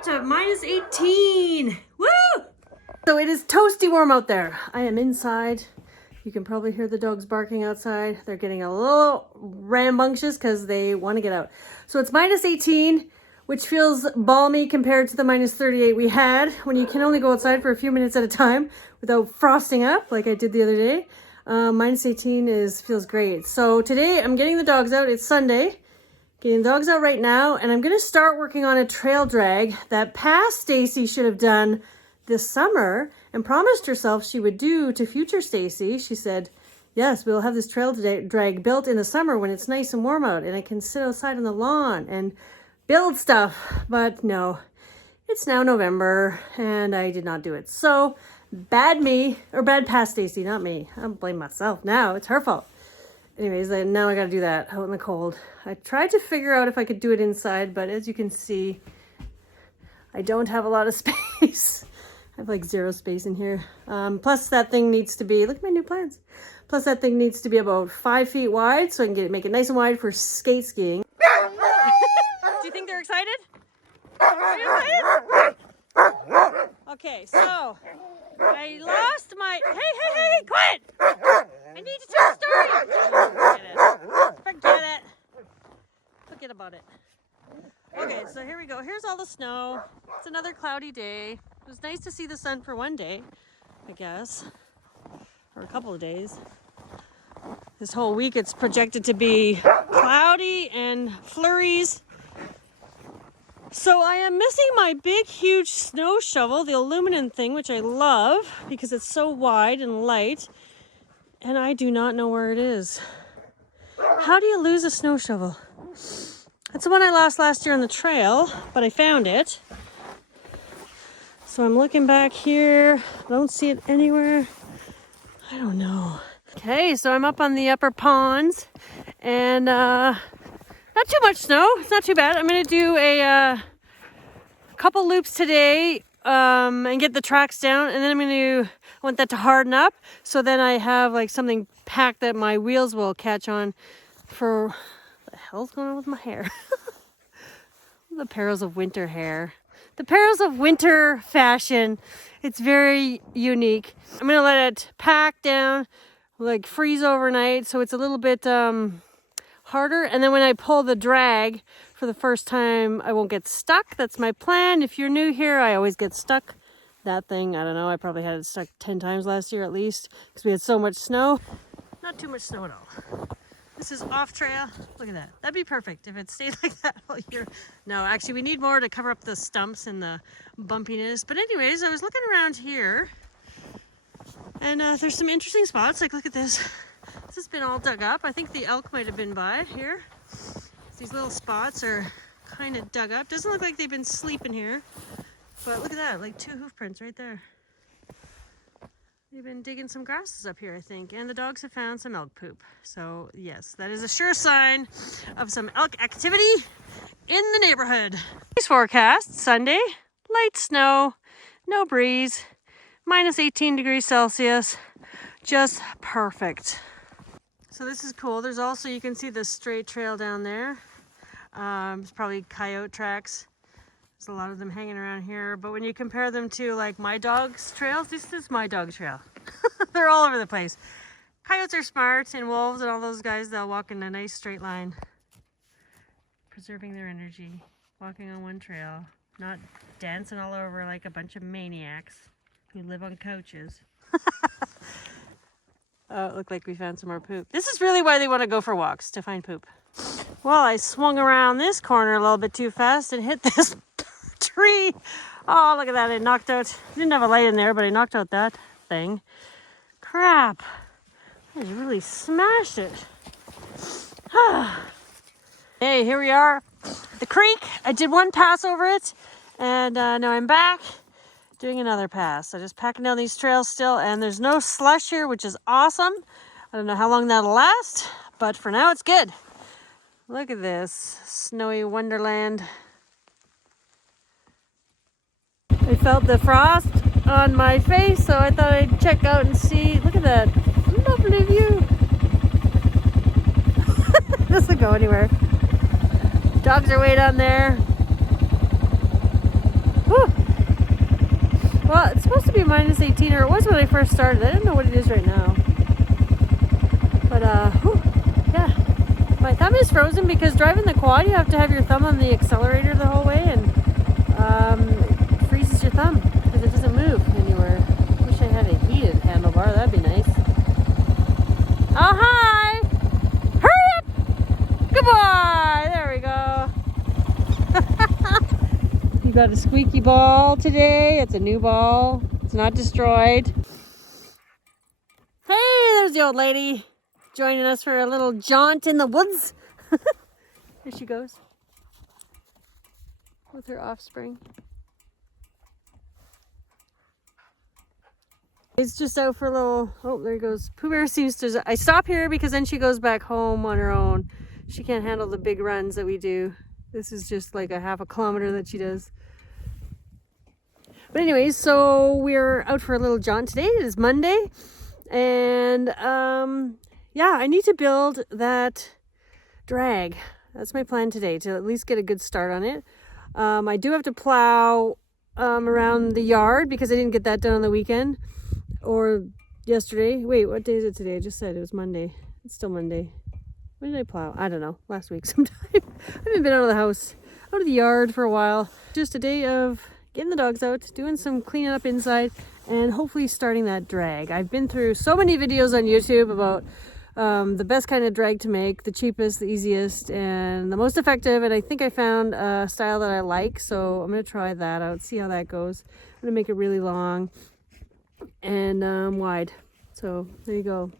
got to minus 18. Woo! So it is toasty warm out there. I am inside. You can probably hear the dogs barking outside. They're getting a little rambunctious because they want to get out. So it's minus 18, which feels balmy compared to the minus 38 we had when you can only go outside for a few minutes at a time without frosting up like I did the other day. Minus 18 feels great. So today I'm getting the dogs out. It's Sunday. Getting the dogs out right now, and I'm going to start working on a trail drag that past Stacy should have done this summer and promised herself she would do to future Stacy. She said, yes, we'll have this trail drag built in the summer when it's nice and warm out and I can sit outside on the lawn and build stuff. But no, it's now November and I did not do it. So bad past Stacy, not me. I don't blame myself now. It's her fault. Anyways, now I got to do that out in the cold. I tried to figure out if I could do it inside, but as you can see, I don't have a lot of space. I have like zero space in here. Plus that thing needs to be, look at my new plants. Plus that thing needs to be about 5 feet wide so I can make it nice and wide for skate skiing. Do you think they're excited? Are you excited? Okay, so I lost my, hey, quiet! I need to tell a story. Forget it. Forget about it. Okay, so here we go. Here's all the snow. It's another cloudy day. It was nice to see the sun for one day, I guess, or a couple of days. This whole week it's projected to be cloudy and flurries. So I am missing my big, huge snow shovel, the aluminum thing, which I love because it's so wide and light. And I do not know where it is. How do you lose a snow shovel? That's the one I lost last year on the trail, but I found it. So I'm looking back here. I don't see it anywhere. I don't know. Okay, so I'm up on the upper ponds and not too much snow. It's not too bad. I'm going to do a couple loops today and get the tracks down, and then I want that to harden up so then I have like something packed that my wheels will catch on for, what the hell's going on with my hair? The perils of winter hair. The perils of winter fashion. It's very unique. I'm gonna let it pack down, like freeze overnight, so it's a little bit harder, and then when I pull the drag for the first time I won't get stuck. That's my plan. If you're new here, I always get stuck. That thing, I don't know, I probably had it stuck 10 times last year at least because we had so much snow. Not too much snow at all. This is off trail. Look at that. That'd be perfect if it stayed like that all year. No, actually we need more to cover up the stumps and the bumpiness. But anyways, I was looking around here and there's some interesting spots. Like look at this. This has been all dug up. I think the elk might have been by here. These little spots are kind of dug up. Doesn't look like they've been sleeping here. But look at that, like 2 hoof prints right there. They've been digging some grasses up here, I think. And the dogs have found some elk poop. So yes, that is a sure sign of some elk activity in the neighborhood. Today's forecast, Sunday, light snow, no breeze, minus 18 degrees Celsius, just perfect. So this is cool. There's also, you can see the straight trail down there. It's probably coyote tracks. There's a lot of them hanging around here, but when you compare them to like my dog's trails, this is my dog trail. They're all over the place. Coyotes are smart, and wolves and all those guys, they'll walk in a nice straight line, preserving their energy, walking on one trail, not dancing all over like a bunch of maniacs who live on couches. Oh, it looked like we found some more poop. This is really why they want to go for walks, to find poop. Well, I swung around this corner a little bit too fast and hit this tree. Oh, look at that. I knocked out, didn't have a light in there, but I knocked out that thing. Crap. I just really smashed it. Hey, here we are. The creek. I did one pass over it, and now I'm back doing another pass. I'm just packing down these trails still, and there's no slush here, which is awesome. I don't know how long that'll last, but for now it's good. Look at this snowy wonderland. I felt the frost on my face, so I thought I'd check out and see. Look at that lovely view. This will go anywhere. Dogs are way down there. -18, or it was when I first started. I don't know what it is right now. But, whew, yeah. My thumb is frozen because driving the quad, you have to have your thumb on the accelerator the whole way, and it freezes your thumb because it doesn't move anywhere. Wish I had a heated handlebar. That'd be nice. Oh, hi! Hurry up! Goodbye! There we go. You got a squeaky ball today. It's a new ball. It's not destroyed. Hey, there's the old lady joining us for a little jaunt in the woods. Here she goes with her offspring. It's just out for a little, oh, there he goes. Pooh Bear seems to, I stop here because then she goes back home on her own. She can't handle the big runs that we do. This is just like a half a kilometer that she does. But anyways, so we're out for a little jaunt today. It is Monday. And yeah, I need to build that drag. That's my plan today, to at least get a good start on it. I do have to plow around the yard because I didn't get that done on the weekend or yesterday. Wait, what day is it today? I just said it was Monday. It's still Monday. When did I plow? I don't know. Last week sometime. I haven't been out of the house, out of the yard for a while. Just a day of getting the dogs out, doing some cleaning up inside, and hopefully starting that drag. I've been through so many videos on YouTube about the best kind of drag to make, the cheapest, the easiest, and the most effective, and I think I found a style that I like, so I'm going to try that out, see how that goes. I'm going to make it really long and wide. So there you go.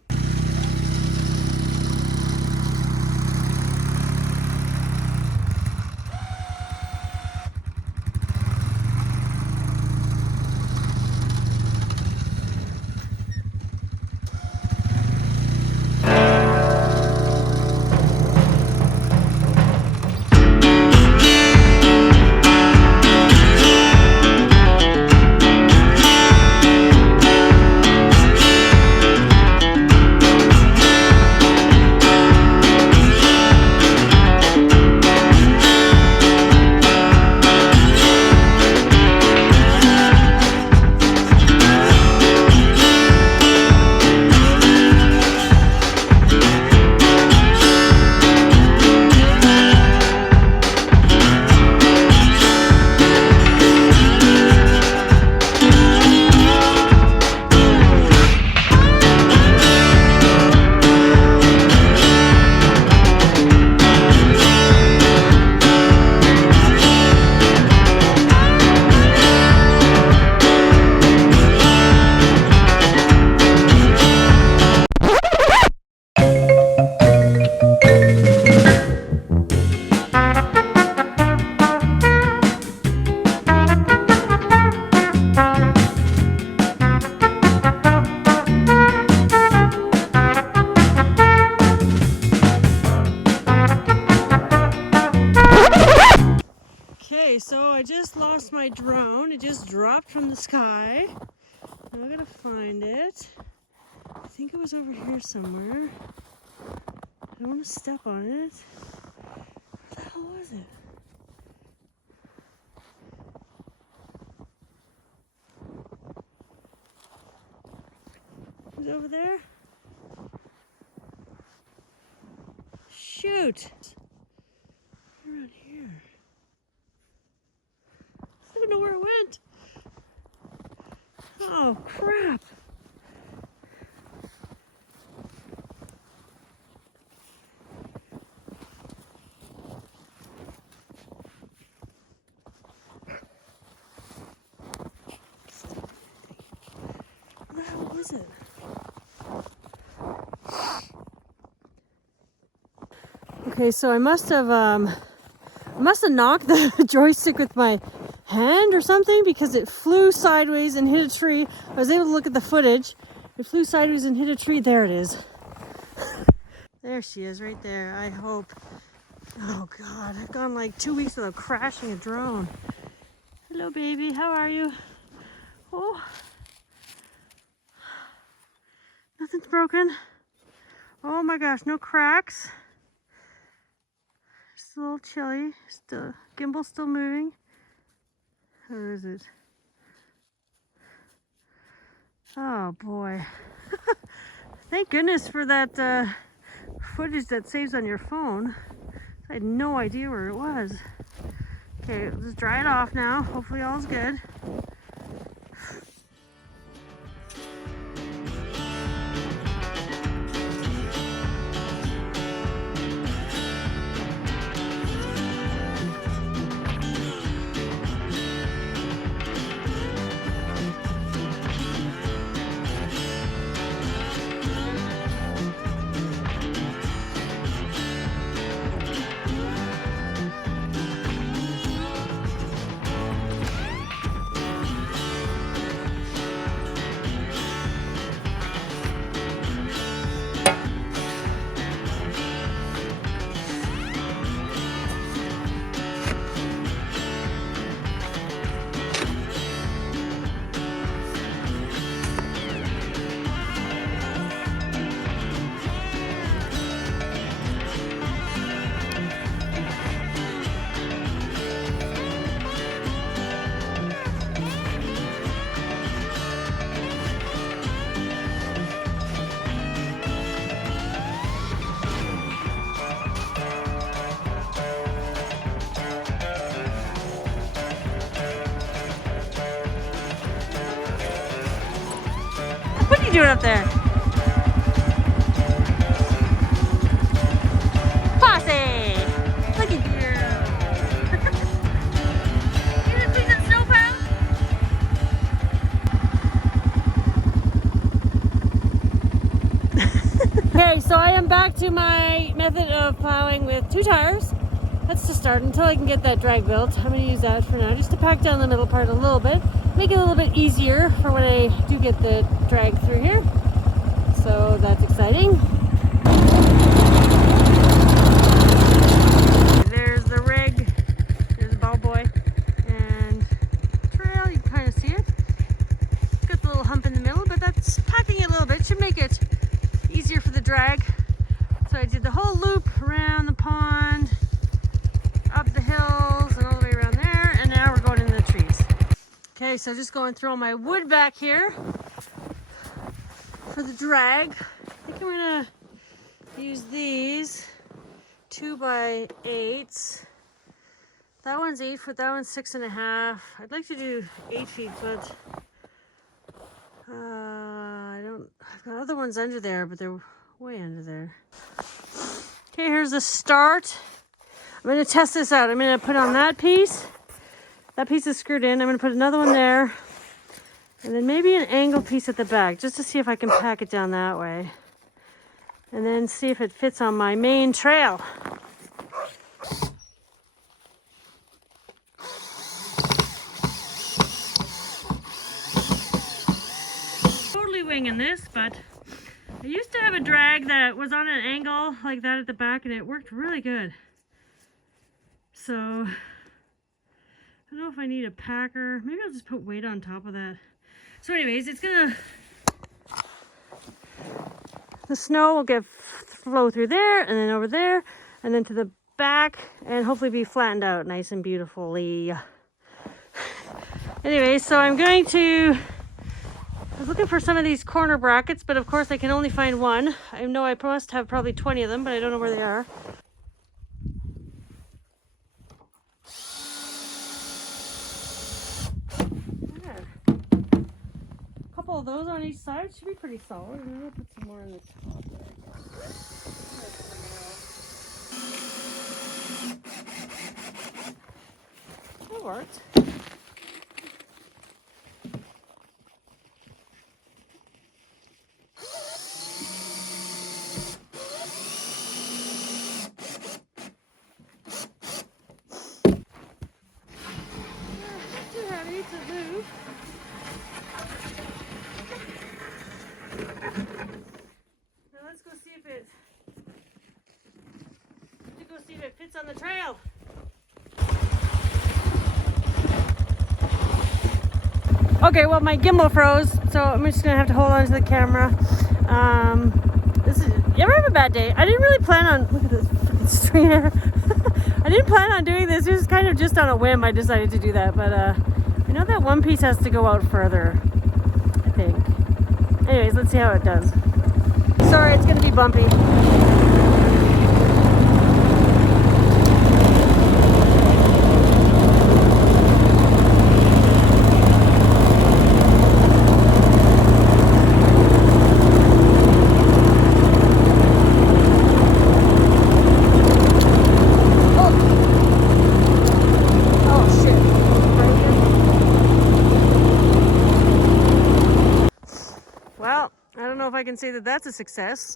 Okay, so I just lost my drone. It just dropped from the sky. Now I gotta find it. I think it was over here somewhere. I don't want to step on it. Where the hell was it? Was it over there? Shoot! Around here. I don't know where it went. Oh, crap. Where the hell was it? Okay, so I must have knocked the joystick with my hand or something because it flew sideways and hit a tree. I was able to look at the footage. It flew sideways and hit a tree. There it is. There she is right there. I hope. Oh God, I've gone like 2 weeks without crashing a drone. Hello baby, how are you? Oh, nothing's broken. Oh my gosh, no cracks. It's a little chilly. Still, gimbal's still moving. Where is it? Oh boy. Thank goodness for that footage that saves on your phone. I had no idea where it was. Okay, let's dry it off now. Hopefully all's good. What are you doing up there? Posse! Look at you! You gonna clean that snowplow? Okay, so I am back to my method of plowing with 2 tires. That's to start until I can get that drag built. I'm going to use that for now just to pack down the middle part a little bit. Make it a little bit easier for when I do get the drag through here. So that's exciting. There's the rig. There's the ball boy. And the trail, you can kind of see it. It's got the little hump in the middle, but that's packing it a little bit. Should make it easier for the drag. So I did the whole loop around the pond, up the hills and all the way around there, and now we're going into the trees. Okay, so just going through all my wood back here for the drag. I think I'm gonna use these 2x8s. That one's 8 foot, that one's 6.5. I'd like to do 8 feet, but I've got other ones under there, but they're way under there. Okay, here's the start. I'm going to test this out. I'm going to put on that piece. That piece is screwed in. I'm going to put another one there. And then maybe an angle piece at the back, just to see if I can pack it down that way. And then see if it fits on my main trail. Totally winging this, but I used to have a drag that was on an angle like that at the back, and it worked really good. So, I don't know if I need a packer. Maybe I'll just put weight on top of that. So anyways, it's gonna, the snow will flow through there, and then over there, and then to the back, and hopefully be flattened out nice and beautifully. Anyway, so I'm going to, I was looking for some of these corner brackets, but of course I can only find one. I know I must have probably 20 of them, but I don't know where they are. Of those on each side should be pretty solid. And then I'll put some more in the top there, I guess. That worked. Not too heavy to move. Now let's go see if it fits on the trail. Okay, well my gimbal froze, so I'm just gonna have to hold on to the camera. You ever have a bad day? I didn't really plan on, look at this freaking straight hair. I didn't plan on doing this. It was kind of just on a whim I decided to do that, but I know that one piece has to go out further, I think. Anyways, let's see how it does. Sorry, it's gonna be bumpy. Well, I don't know if I can say that that's a success.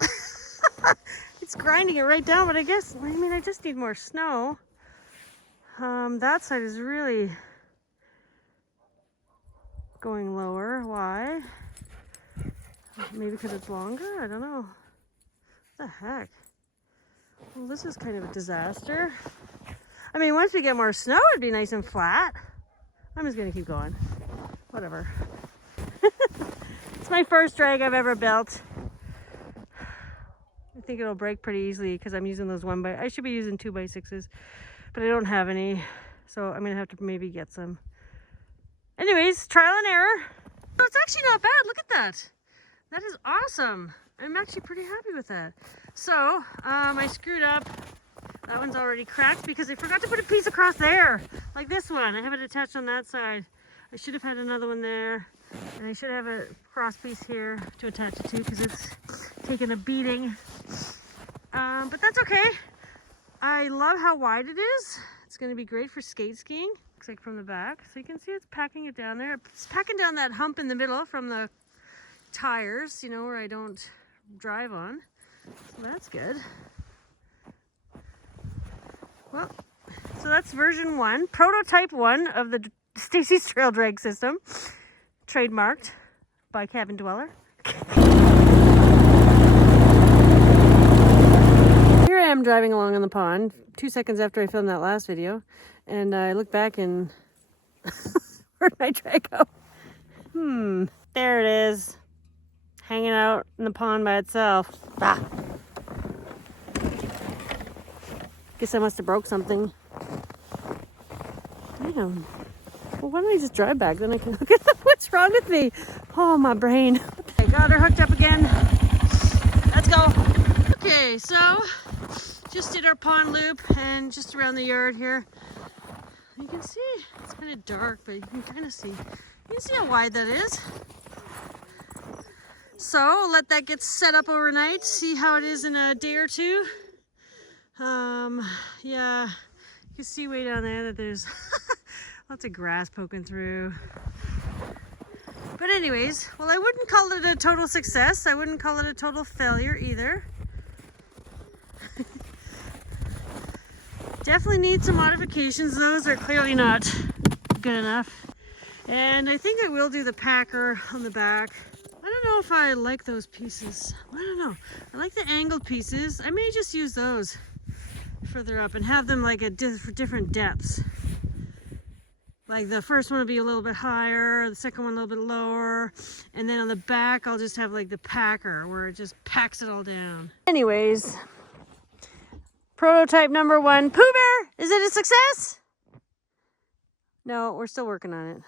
It's grinding it right down, but I guess, I mean, I just need more snow. That side is really going lower. Why? Maybe because it's longer? I don't know. What the heck? Well, this is kind of a disaster. I mean, once we get more snow, it'd be nice and flat. I'm just gonna keep going. Whatever. It's my first drag I've ever built. I think it'll break pretty easily because I'm using those I should be using 2x6s, but I don't have any. So I'm gonna have to maybe get some. Anyways, trial and error. Oh, it's actually not bad. Look at that. That is awesome. I'm actually pretty happy with that. So I screwed up. That one's already cracked because I forgot to put a piece across there, like this one. I have it attached on that side. I should have had another one there. And I should have a cross piece here to attach it to because it's taken a beating. But that's okay. I love how wide it is. It's going to be great for skate skiing. Looks like from the back. So you can see it's packing it down there. It's packing down that hump in the middle from the tires, you know, where I don't drive on. So that's good. Well, so that's version 1, prototype 1 of the Stacy's Trail Drag System. Trademarked by Cabin Dweller. Here I am driving along on the pond 2 seconds after I filmed that last video, and I look back and where did my drag go? There it is, hanging out in the pond by itself. Ah. Guess I must have broke something. Damn. Well, why don't I just drive back? Then I can look at what's wrong with me. Oh, my brain. Okay, got her hooked up again. Let's go. Okay, so just did our pond loop and just around the yard here. You can see it's kind of dark, but you can kind of see. You can see how wide that is. So I'll let that get set up overnight. See how it is in a day or two. Yeah, you can see way down there that there's lots of grass poking through. But anyways, well, I wouldn't call it a total success. I wouldn't call it a total failure either. Definitely need some modifications. Those are clearly not good enough. And I think I will do the packer on the back. I don't know if I like those pieces. I don't know. I like the angled pieces. I may just use those further up and have them like at different depths. Like the first one will be a little bit higher, the second one a little bit lower, and then on the back I'll just have like the packer where it just packs it all down. Anyways, prototype number 1, Pooh Bear, is it a success? No, we're still working on it.